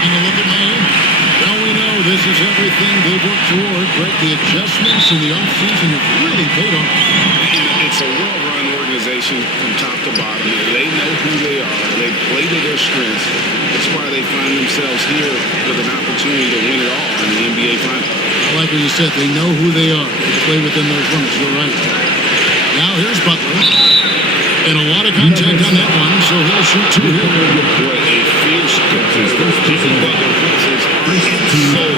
Taking a look at Miami. Well, we know this is everything they've worked toward, but the adjustments in the offseason have really paid off. It's a well-run organization from top to bottom. They know who they are. They play to their strengths. That's why they find themselves here with an opportunity to win it all in the NBA Finals. I like what you said. They know who they are. They play within those limits. You're right. Now here's Butler. And a lot of contact on that one, so he'll shoot two here. What a fierce Butler puts his soul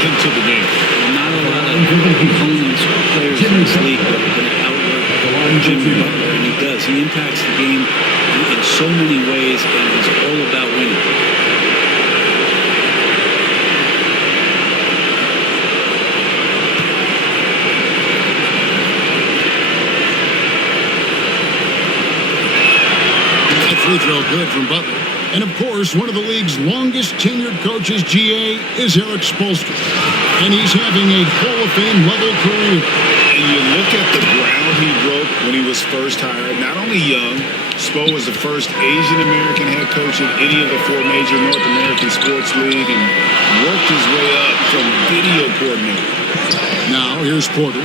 into the game. Not a lot of opponents or players in this league that are going to outwork Jimmy Butler, and he does. He impacts the game in so many ways, and he's all about winning. Free throw good from Butler. And of course, one of the league's longest tenured coaches, GA, is Eric Spoelstra. And he's having a Hall of Fame level career. And you look at the ground he broke when he was first hired. Not only young, Spo was the first Asian American head coach in any of the 4 major North American sports leagues and worked his way up from video coordinator. Now here's Porter.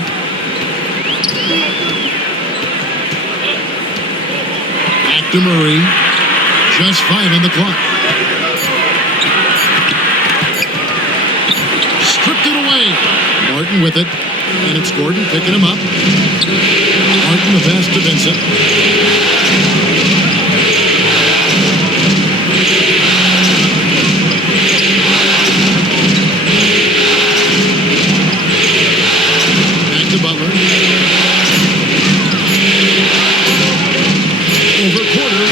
To Murray, just 5 on the clock. Stripped it away. Martin with it, and it's Gordon picking him up. Martin the pass to Vincent. Back to Butler. Over quarter.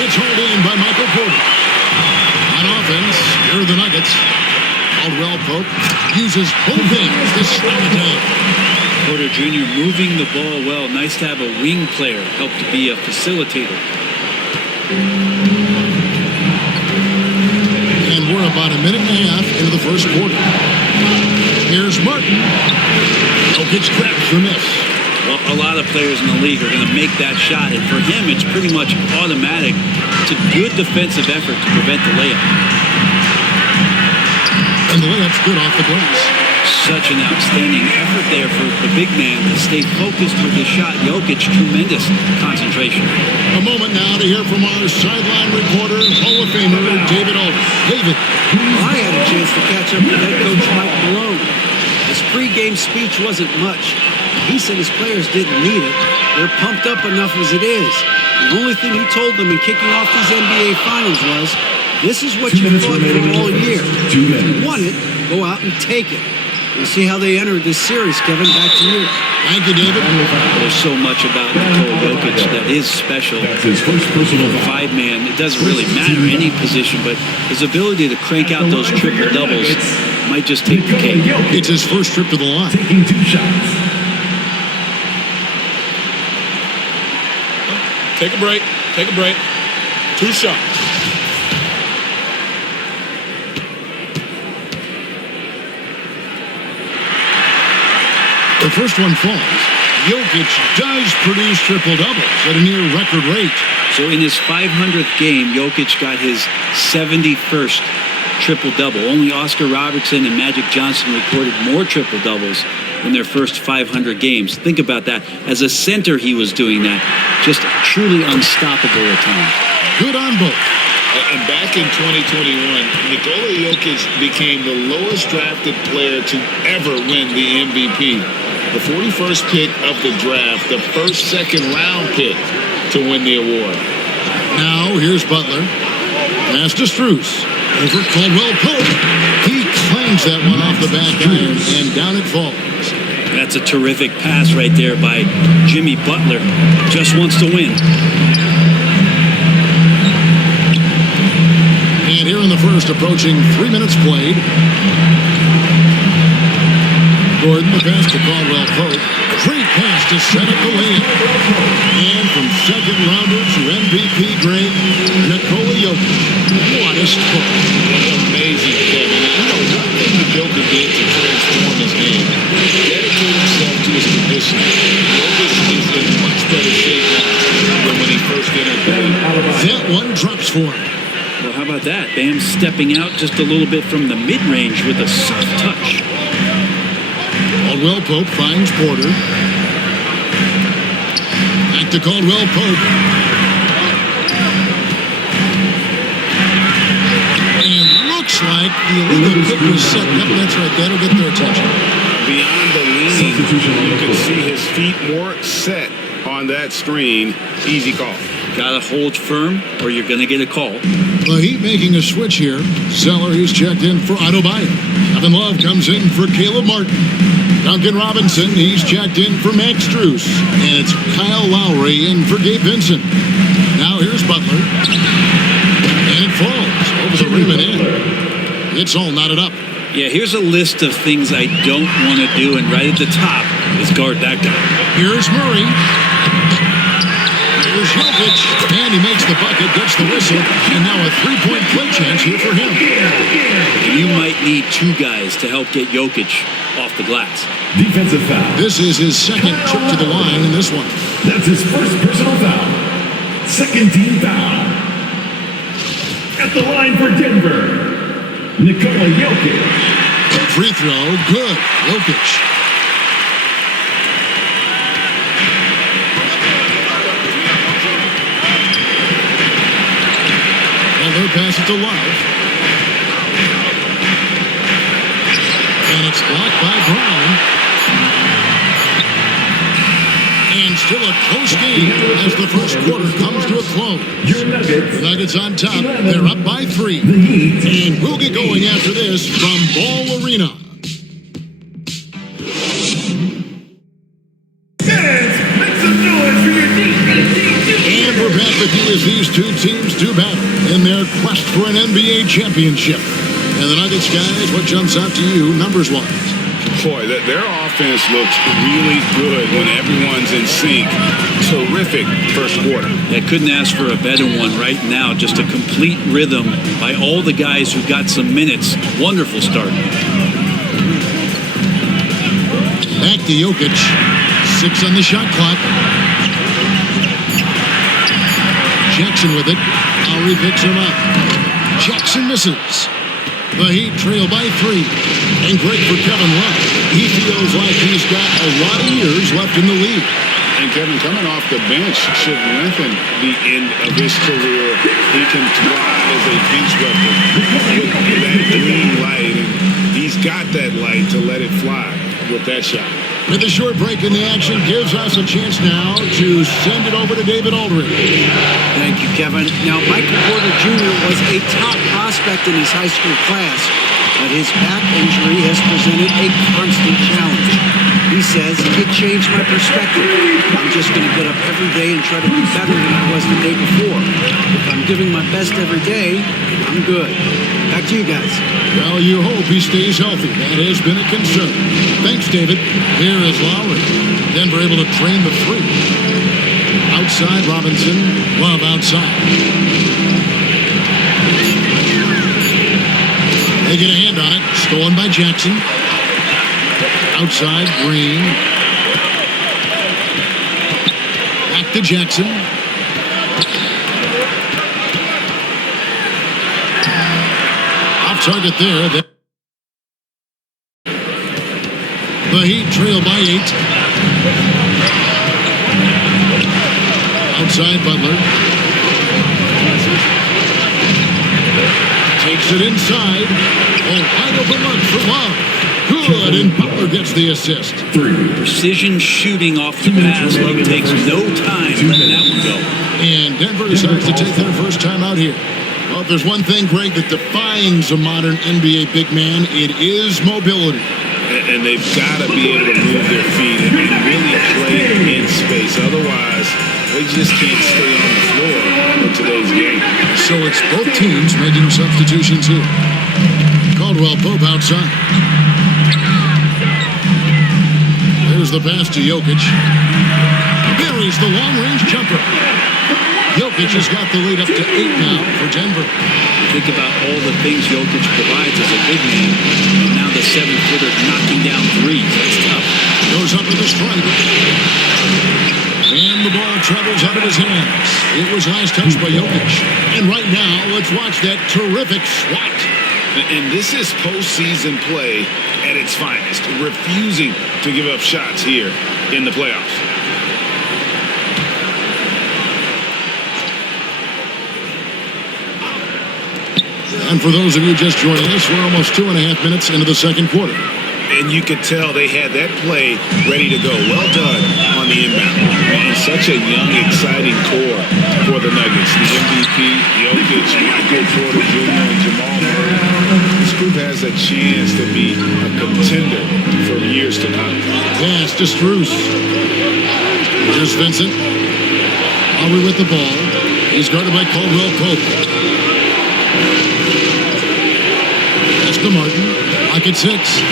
It's hauled in by Michael Porter. On offense, here are the Nuggets. Caldwell Pope uses both hands to slow it down. Porter Jr. moving the ball well. Nice to have a wing player help to be a facilitator. And we're about a minute and a half into the first quarter. Here's Martin. Jokic grabs the miss. Well, a lot of players in the league are going to make that shot, and for him, it's pretty much automatic. It's a good defensive effort to prevent the layup. And the layup's good off the glass. Such an outstanding effort there for the big man to stay focused with his shot. Jokic, tremendous concentration. A moment now to hear from our sideline reporter, Hall of Famer David Aldridge. David. Well, I had a chance to catch up with head coach Mike Malone. His pregame speech wasn't much. He said his players didn't need it. They're pumped up enough as it is. The only thing he told them in kicking off these NBA Finals was, this is what you fought for all year. If you want it, go out and take it. We'll see how they enter this series, Kevin. Back to you. Thank you, David. There's so much about Nikola Jokic that is special. His first personal 5-man, it doesn't really matter any position, but his ability to crank out those triple doubles might just take the cake. It's his first trip to the line. Taking 2 shots. Take a break. Take a break. 2 shots. The first one falls. Jokic does produce triple-doubles at a near record rate. So in his 500th game, Jokic got his 71st triple-double. Only Oscar Robertson and Magic Johnson recorded more triple-doubles in their first 500 games. Think about that. As a center, he was doing that. Just truly unstoppable at times. Good on both. And back in 2021, Nikola Jokic became the lowest drafted player to ever win the MVP. The 41st pick of the draft, the first second-round pick to win the award. Now, here's Butler. Pass to Strus. Over Caldwell Pope. He claims that one off the back iron, and down it falls. That's a terrific pass right there by Jimmy Butler. Just wants to win. And here in the first, approaching 3 minutes played. Gordon, the pass to Caldwell Pope. Great pass to set up the layup. And from second rounder to MVP great, Nikola Jokic. What a score. Amazing, Kevin. You know, one thing the Joker did to transform his game, dedicate himself to his position. Jokic is in much better shape now than when he first entered the league. That one drops for him. Well, how about that? Bam stepping out just a little bit from the mid-range with a soft touch. Caldwell Pope finds Porter. Back to Caldwell Pope. And looks like the illegal pick was set. Yep, that's right. That'll get their attention. Beyond the leaning, you can see his feet more set on that screen. Easy call. Gotta hold firm or you're gonna get a call. The Heat making a switch here. Zeller, he's checked in for AWEI. Kevin Love comes in for Caleb Martin. Duncan Robinson, he's checked in for Max Strus. And it's Kyle Lowry in for Gabe Vincent. Now here's Butler. And it falls over the rim and in. It's all knotted up. Yeah, here's a list of things I don't want to do, and right at the top is guard that guy. Here's Murray. Here's Jokic, and he makes the bucket, gets the whistle, and now a three-point play chance here for him. And you might need two guys to help get Jokic off the glass. Defensive foul. This is his second trip to the line in this one. That's his first personal foul. Second team foul. At the line for Denver, Nikola Jokic. Free throw, good. Jokic. Butler pass it to Love. And it's blocked by Brown. And still a close game as the first quarter comes to a close. Your Nuggets. The Nuggets on top. They're up by 3. The Heat. And we'll get going after this from Ball Arena. Make some noise for your And we're back with you as these two teams do battle in their quest for an NBA championship. And the Nuggets, guys, what jumps out to you numbers-wise? Boy, their offense looks really good when everyone's in sync. Terrific first quarter. I couldn't ask for a better one right now. Just a complete rhythm by all the guys who got some minutes. Wonderful start. Back to Jokic. 6 on the shot clock. Jackson with it. Lowry picks him up. Jackson misses. The Heat trail by 3. And great for Kevin Love. He feels like he's got a lot of years left in the league. And Kevin, coming off the bench should lengthen the end of his career. He can thrive as a bench weapon with that green light. And he's got that light to let it fly with that shot. With a short break in the action gives us a chance now to send it over to David Aldridge. Thank you, Kevin. Now, Michael Porter Jr. was a top prospect in his high school class, but his back injury has presented a constant challenge. He says, it changed my perspective. I'm just going to get up every day and try to be better than I was the day before. If I'm giving my best every day, I'm good. Back to you guys. Well, you hope he stays healthy. That has been a concern. Thanks, David. Here is Lowry. Denver able to train the 3. Outside, Robinson. Love outside. They get a hand on it. Stolen by Jackson. Outside, Green. Back to Jackson. Off target there. The Heat trail by 8. Outside, Butler. Takes it inside. Oh, wide open look for Love. Good, and Butler gets the assist. 3. Precision shooting off the pass. Love takes no time letting that one go. And Denver decides to take their first time out here. Well, if there's one thing, Greg, that defines a modern NBA big man, it is mobility. And they've got to be able to move their feet and really play in space. Otherwise, they just can't stay on the floor in today's game. So it's both teams making substitutions here. Caldwell Pope outside. There's the pass to Jokic. Buries the long-range jumper. Jokic has got the lead up to 8 now for Denver. Think about all the things Jokic provides as a big man, and now the 7-footer knocking down threes. That's tough. Goes up with the strike. And the ball travels out of his hands. It was nice touch by Jokic. And right now, let's watch that terrific swat. And this is postseason play at its finest, refusing to give up shots here in the playoffs. And for those of you just joining us, we're almost 2.5 minutes into the second quarter. And you could tell they had that play ready to go. Well done on the inbound. And such a young, exciting core for the Nuggets. The MVP, Jokic, Michael Porter Jr., and Jamal Murray. This group has a chance to be a contender for years to come. Pass to Strus. Here's Vincent. Aubrey with the ball. He's guarded by Caldwell Pope. Pass to Martin. Lock at 6.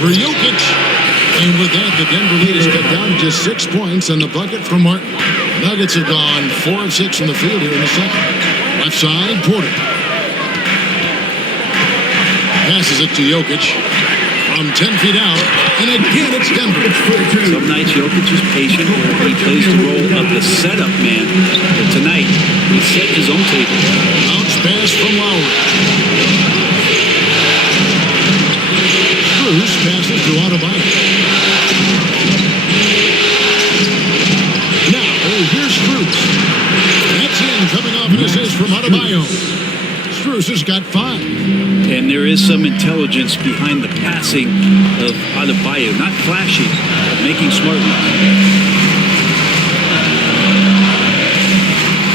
For Jokic. And with that, the Denver lead is cut down to just 6 points and the bucket from Martin. Nuggets have gone 4 of 6 from the field here in the second. Left side, Porter. Passes it to Jokic from 10 feet out. And again, it's Denver. Some nights Jokic is patient. He plays the role of the setup man. But tonight, he set his own table. Bounce pass from Lowry. Strus passes to AWEI. Now, here's Strus. That's in, coming off an assist from AWEI. Strus has got 5. And there is some intelligence behind the passing of AWEI. Not flashy, but making smart ones.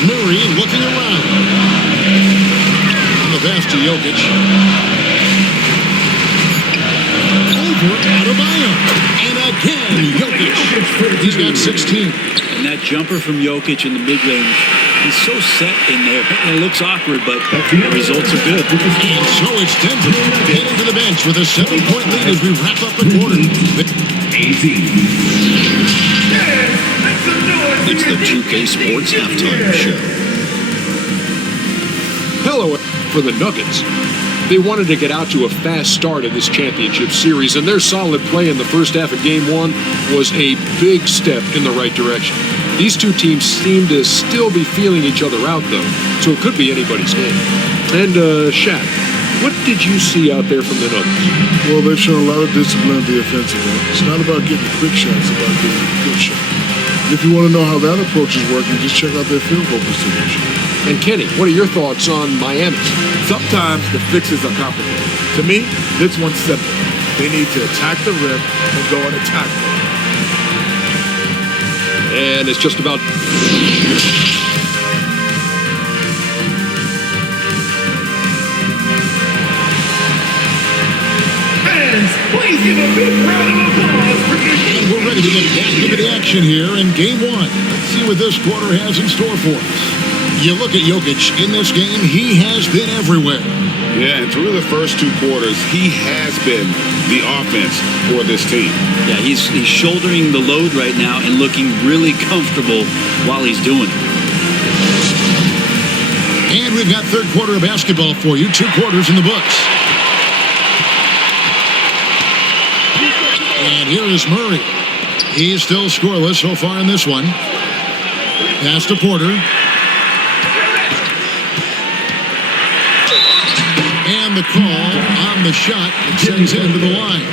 Murray looking around. And the pass to Jokic. Over AWEI. And again, Jokic. He's got 16. And that jumper from Jokic in the mid-range, he's so set in there. It looks awkward, but the results are good. And so it's Denver heading to the bench with a 7-point lead as we wrap up the quarter. 18. It's the 2K Sports Halftime Show. Hello for the Nuggets. They wanted to get out to a fast start in this championship series, and their solid play in the first half of Game 1 was a big step in the right direction. These two teams seem to still be feeling each other out, though, so it could be anybody's game. And, Shaq, what did you see out there from the Nuggets? Well, they've shown a lot of discipline at the offensive end. It's not about getting quick shots, it's about getting a good shot. If you want to know how that approach is working, just check out their field goal percentage. And Kenny, what are your thoughts on Miami? Sometimes the fixes are complicated. To me, this one's simple. They need to attack the rim and go and attack them. And it's just about... Fans, please give a big round of applause for And we're ready to get back into the action here in Game 1. Let's see what this quarter has in store for us. You look at Jokic in this game, he has been everywhere. Yeah, and through the first 2 quarters, he has been the offense for this team. Yeah, he's shouldering the load right now and looking really comfortable while he's doing it. And we've got third quarter of basketball for you. 2 quarters in the books. And here is Murray. He's still scoreless so far in this one. Pass to Porter. And the call on the shot that sends him to the line.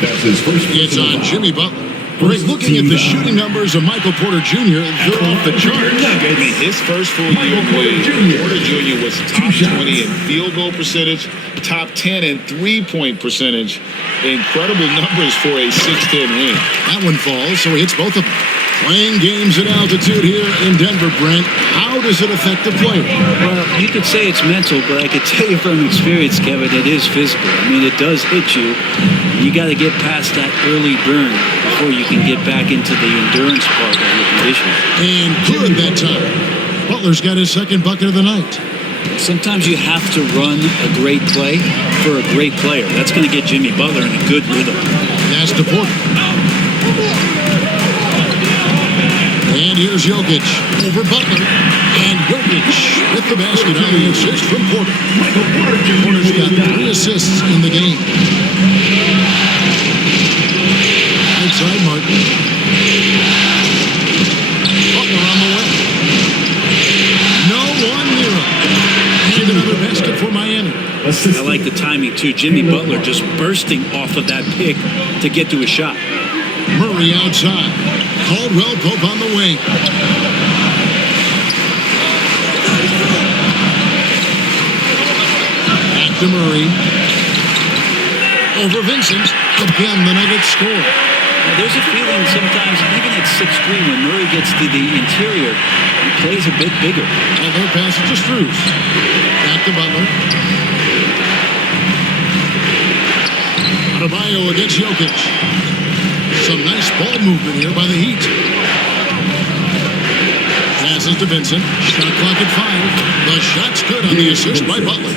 That's his first. It's on Jimmy Butler. Rick, looking at the shooting numbers of Michael Porter Jr., they're off the charts. I mean, his first full year played, Porter Jr. was top 20 in field goal percentage, top 10 in three-point percentage. Incredible numbers for a 6'10" wing. That one falls, so he hits both of them. Playing games at altitude here in Denver, Brent. How does it affect the player? Well, you could say it's mental, but I could tell you from experience, Kevin, it is physical. I mean, it does hit you. You got to get past that early burn before you can get back into the endurance part of your conditioning. And good that time. Butler's got his second bucket of the night. Sometimes you have to run a great play for a great player. That's going to get Jimmy Butler in a good rhythm. That's the Porter. And here's Jokic over Butler. And Jokic with the basket on the assist from Porter. Porter's got 3 assists in the game. Outside Martin. I like the timing, too. Jimmy Butler just bursting off of that pick to get to a shot. Murray outside. Caldwell Pope on the wing. Back to Murray. Over Vincent. Again, the Nuggets score. Now, there's a feeling sometimes, even at 6'3", when Murray gets to the interior, he plays a bit bigger. And their pass is to Strus. Back to Butler. Adebayo against Jokic. Some nice ball movement here by the Heat. Passes to Vincent. Shot clock at 5. The shot's good on the assist by Butler.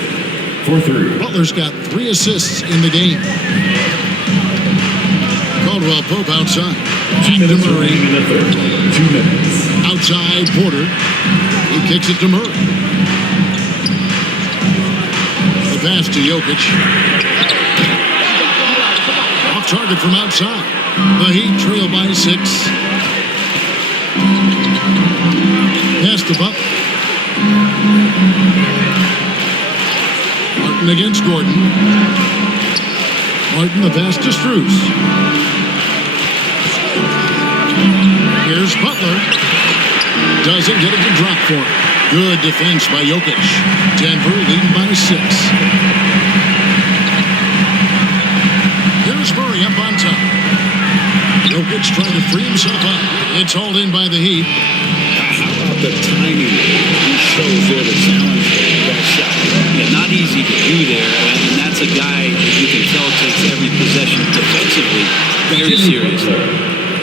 4-3. Butler's got 3 assists in the game. Caldwell Pope outside. 2 Back to minutes Murray. remaining in the third. 2 minutes. Outside Porter. He kicks it to Murray. The pass to Jokic. Off target from outside. The Heat trail by 6. Pass to Butler. Martin against Gordon. Martin, the pass to Strus. Here's Butler. Doesn't get it to drop for him. Good defense by Jokic. Denver leading by 6. Here's Murray up on top. Jokic trying to free himself up. It's hauled in by the Heat. How about the timing he shows there to challenge that shot? Yeah, not easy to do there, and that's a guy that you can tell takes every possession defensively very seriously.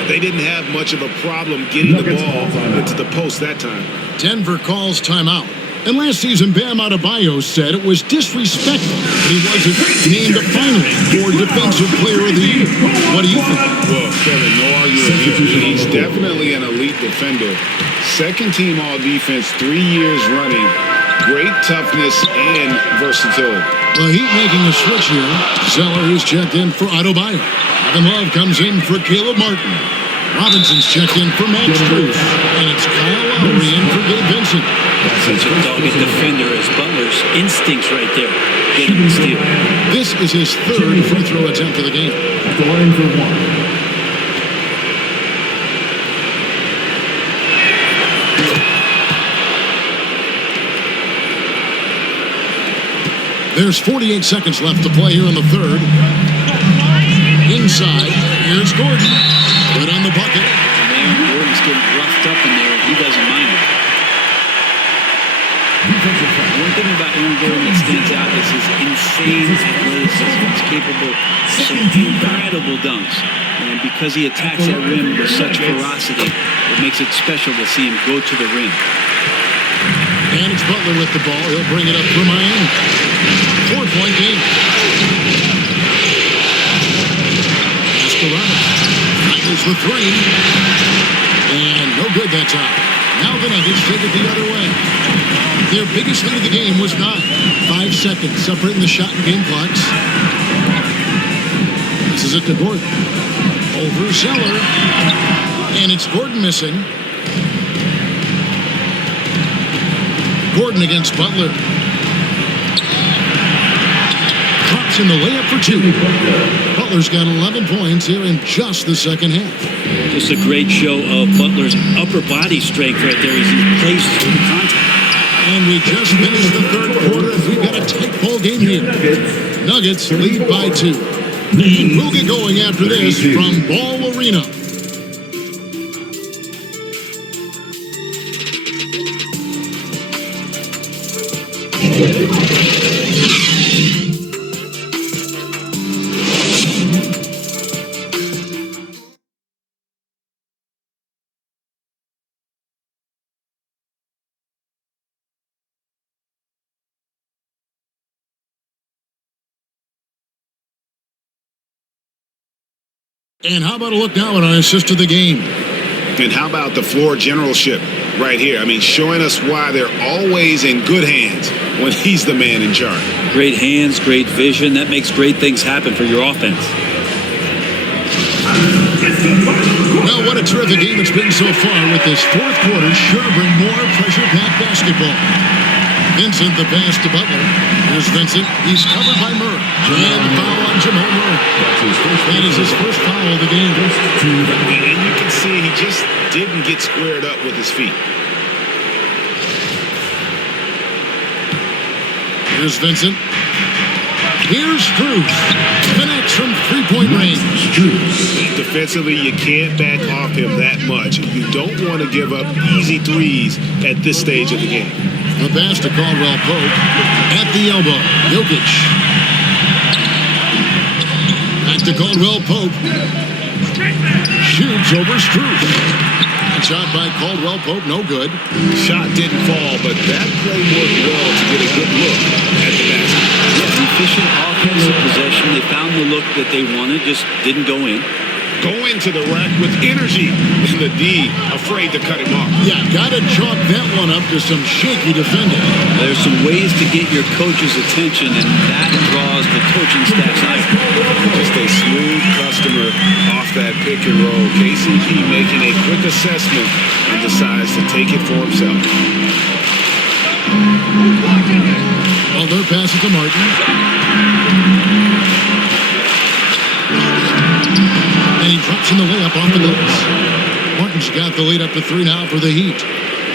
They didn't have much of a problem getting the ball into the post that time. Denver calls timeout. And last season, Bam Adebayo said it was disrespectful that he wasn't named a finalist for Defensive Player of the Year. What do you think? Well, Kevin, no argument here. He's definitely an elite defender. Second team all defense, 3 years running. Great toughness and versatility. The Heat making a switch here. Zeller is checked in for Adebayo. Evan Love comes in for Caleb Martin. Robinson's checked in for Matt Strus. And it's Kyle Lowry in for Gabe Vincent. Such a dogged defender as Butler's instincts right there. Get him the steal. This is his 3rd free throw attempt of the game. At the line for 1. There's 48 seconds left to play here in the 3rd. Inside, here's Gordon. Good on the bucket. Man, Gordon's getting roughed up in there. He doesn't mind it. One thing about Aaron Gordon that stands out is his insane athleticism. He's capable of some incredible dunks. And because he attacks that rim with such ferocity, it makes it special to see him go to the rim. And it's Butler with the ball. He'll bring it up for Miami. 4-point game. Fires for 3. And no good that time. Now the Nuggets take it the other way. Their biggest lead of the game was 9. 5 seconds separating the shot and game clocks. This is it to Gordon. Over Zeller. And it's Gordon missing. Gordon against Butler. Drops in the layup for 2. Butler's got 11 points here in just the second half. Just a great show of Butler's upper body strength right there as he plays through contact. And we just finished the 3rd quarter, and we've got a tight ball game here. Nuggets lead by 2. And we'll get going after this from Ball Arena. And how about a look now at our assist of the game? And how about the floor generalship right here? I mean, showing us why they're always in good hands when he's the man in charge. Great hands, great vision. That makes great things happen for your offense. Well, what a terrific game it's been so far with this 4th quarter. Sure bring more pressure-packed basketball. Vincent, the pass to Butler. Here's Vincent. He's covered by Murray. And foul on Jamal Murray. That is his first foul of the game. And you can see he just didn't get squared up with his feet. Here's Vincent. Here's Struz. Connects from three-point range. Defensively, you can't back off him that much. You don't want to give up easy threes at this stage of the game. The pass to Caldwell Pope. At the elbow. Jokic. Back to Caldwell Pope. Shoots over Struz. That shot by Caldwell Pope, no good. Shot didn't fall, but that play worked well to get a good look at the basket. Yeah, efficient offensive possession. They found the look that they wanted, just didn't go in. Go into the rack with energy, and the D afraid to cut him off. Yeah, gotta chalk that one up to some shaky defending. There's some ways to get your coach's attention, and that draws the coaching staff's eye. Just a smooth customer off that pick and roll. KCP making a quick assessment and decides to take it for himself. Butler passes to Martin. And he drops in the layup off the glass. Martin's got the lead up to 3 now for the Heat.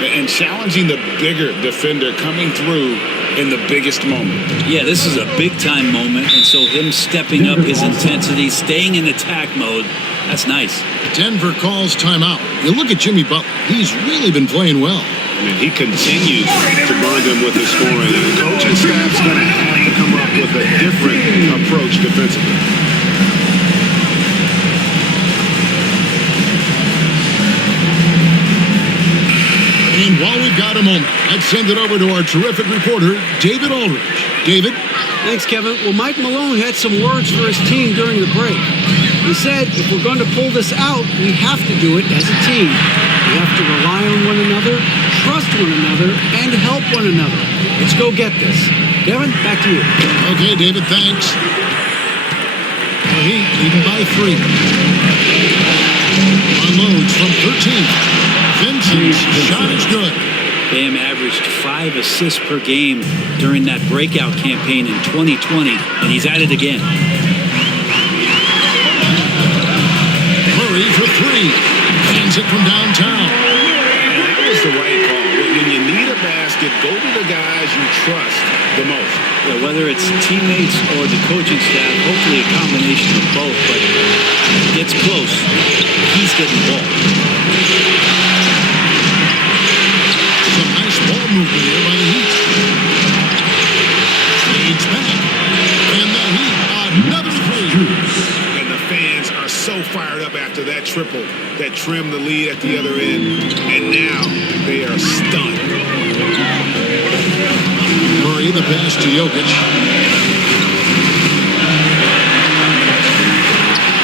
And challenging the bigger defender coming through in the biggest moment. Yeah, this is a big-time moment, and so him stepping up his intensity, staying in attack mode, that's nice. Denver calls timeout. You look at Jimmy Butler. He's really been playing well. I mean, he continues to burn them with his scoring, and the coaching staff's going to have to come up with a different approach defensively. And while we've got a moment, I'd send it over to our terrific reporter, David Aldridge. David? Thanks, Kevin. Well, Mike Malone had some words for his team during the break. He said, if we're going to pull this out, we have to do it as a team. We have to rely on one another, trust one another, and help one another. Let's go get this. Kevin, back to you. Okay, David, thanks. The Heat leading by 3. Unloads from 13. Vincent's shot is good. Bam averaged 5 assists per game during that breakout campaign in 2020, and he's at it again. Murray for 3. Hands it from downtown. And that was the right call. When you need a basket, go to the guys you trust the most. Yeah, whether it's teammates or the coaching staff, hopefully a combination of both, but it gets close. He's getting the ball. Some nice ball movement here by the Heat. Fades back. And the Heat, another 3. And the fans are so fired up after that triple that trimmed the lead at the other end. And now they are stunned. Murray, the pass to Jokic.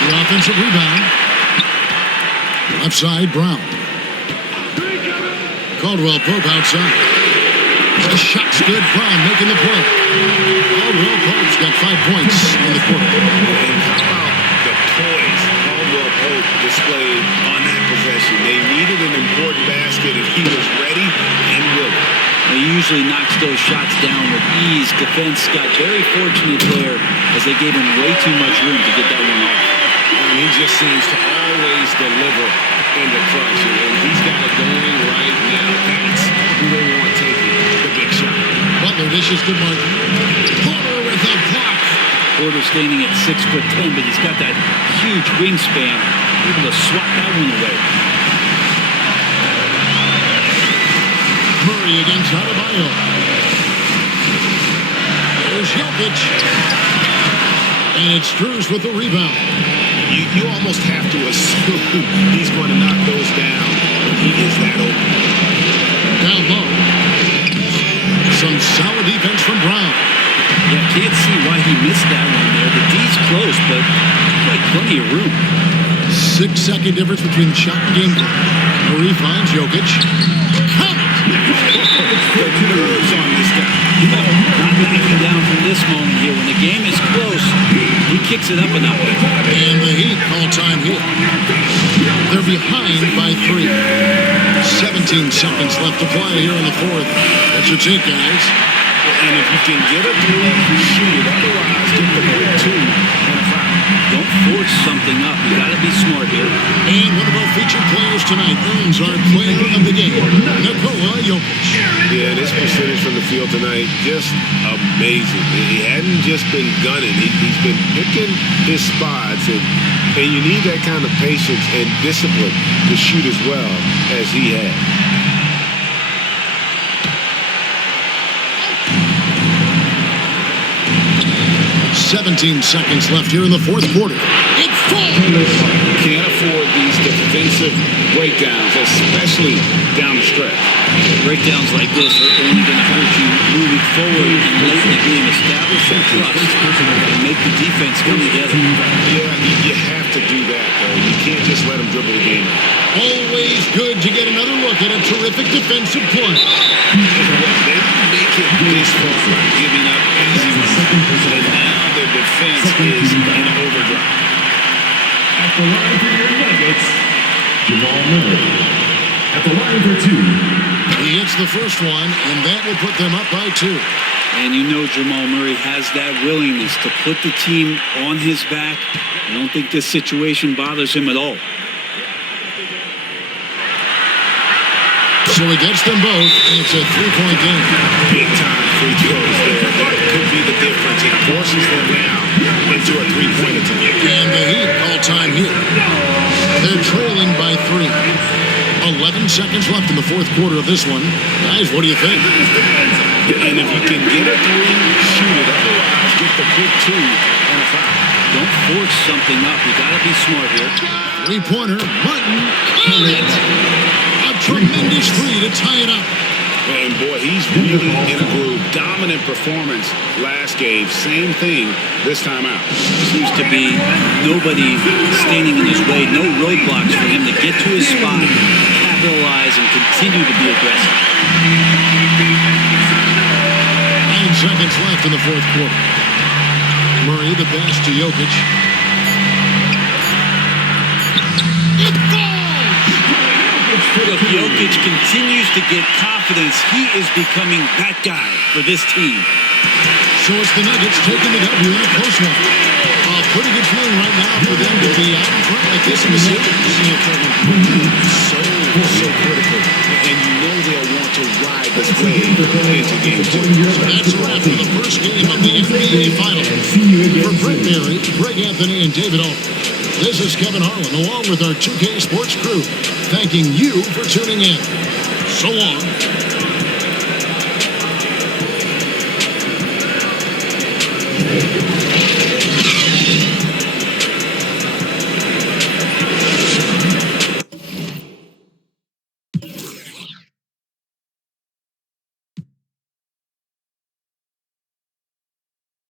The offensive rebound. Left side, Brown. Caldwell Pope outside. The shot's good. Brown making the play. Caldwell Pope's got 5 points in the quarter. And how about the poise Caldwell Pope displayed on that possession? They needed an important basket, and he was ready and willing. He usually knocks those shots down with ease. Defense got very fortunate there as they gave him way too much room to get that one off. And he just seems to always deliver in the clutch, and he's got it going right now. That's who they want taking the big shot. Butler dishes to Martin. Porter with a block. Porter standing at 6'10", but he's got that huge wingspan, able to swat that one away. Murray against Adebayo. There's Jokic. And it's Struz with the rebound. You almost have to assume he's going to knock those down when he is that open. Down low. Some solid defense from Brown. Yeah, can't see why he missed that one there. The D's close, but like plenty of room. 6-second difference between shot and game clock. Murray finds Jokic. Count it! The nerves on this guy. Not backing down from this moment here. When the game is close, he kicks it up a notch. And the Heat call time here. They're behind by 3. 17 17 seconds left to play here in the fourth. What's your take, guys? And if you can get a three, shoot it. Otherwise, get the quick two and a foul. Don't force something up. You got to be smart here. And one of our featured players tonight earns our player of the game, Nikola Jokic. Yeah, this percentage from the field tonight, just amazing. He hadn't just been gunning. He's been picking his spots, and you need that kind of patience and discipline to shoot as well as he had. 17 seconds left here in the fourth quarter. It falls! Can't afford these defensive breakdowns, especially down the stretch. Breakdowns like this are only going to hurt you moving forward and late in the game. Establish some trust and make the defense come together. Yeah, you have to do that, though. You can't just let him dribble the game. Always good to get another look at a terrific defensive play. They make it this far by giving up easy ones, and now their defense is in overdrive. At the line for your Nuggets, Jamal Murray. At the line for two. He hits the first one, and that will put them up by 2. And you know Jamal Murray has that willingness to put the team on his back. I don't think this situation bothers him at all. So he gets them both, and it's a three-point game. Big time free throws there. That could be the difference. It forces them now into a three-point attempt. And the Heat all-time here. They're trailing by 3. 11 seconds left in the fourth quarter of this one. Guys, what do you think? And if you can get a three, shoot it. Otherwise, get the quick two and a foul. Don't force something up. You got to be smart here. Three-pointer, Martin, on it. A tremendous three to tie it up. And boy, he's really in a groove. Dominant performance last game. Same thing this time out. Seems to be nobody standing in his way. No roadblocks for him to get to his spot, capitalize, and continue to be aggressive. 9 seconds left in the fourth quarter. Murray, the pass to Jokic. It falls! Look, Jokic continues to get confidence. He is becoming that guy for this team. So it's the Nuggets taking the W in a close one. A pretty good feeling right now for them to be out in front like this in the series. So critical. And you know they'll want to ride this wave into game 2. So that's a wrap for the first game of the NBA Finals. For Brett Mary, Greg Anthony, and David Alton, this is Kevin Harlan, along with our 2K Sports crew, thanking you for tuning in. So long.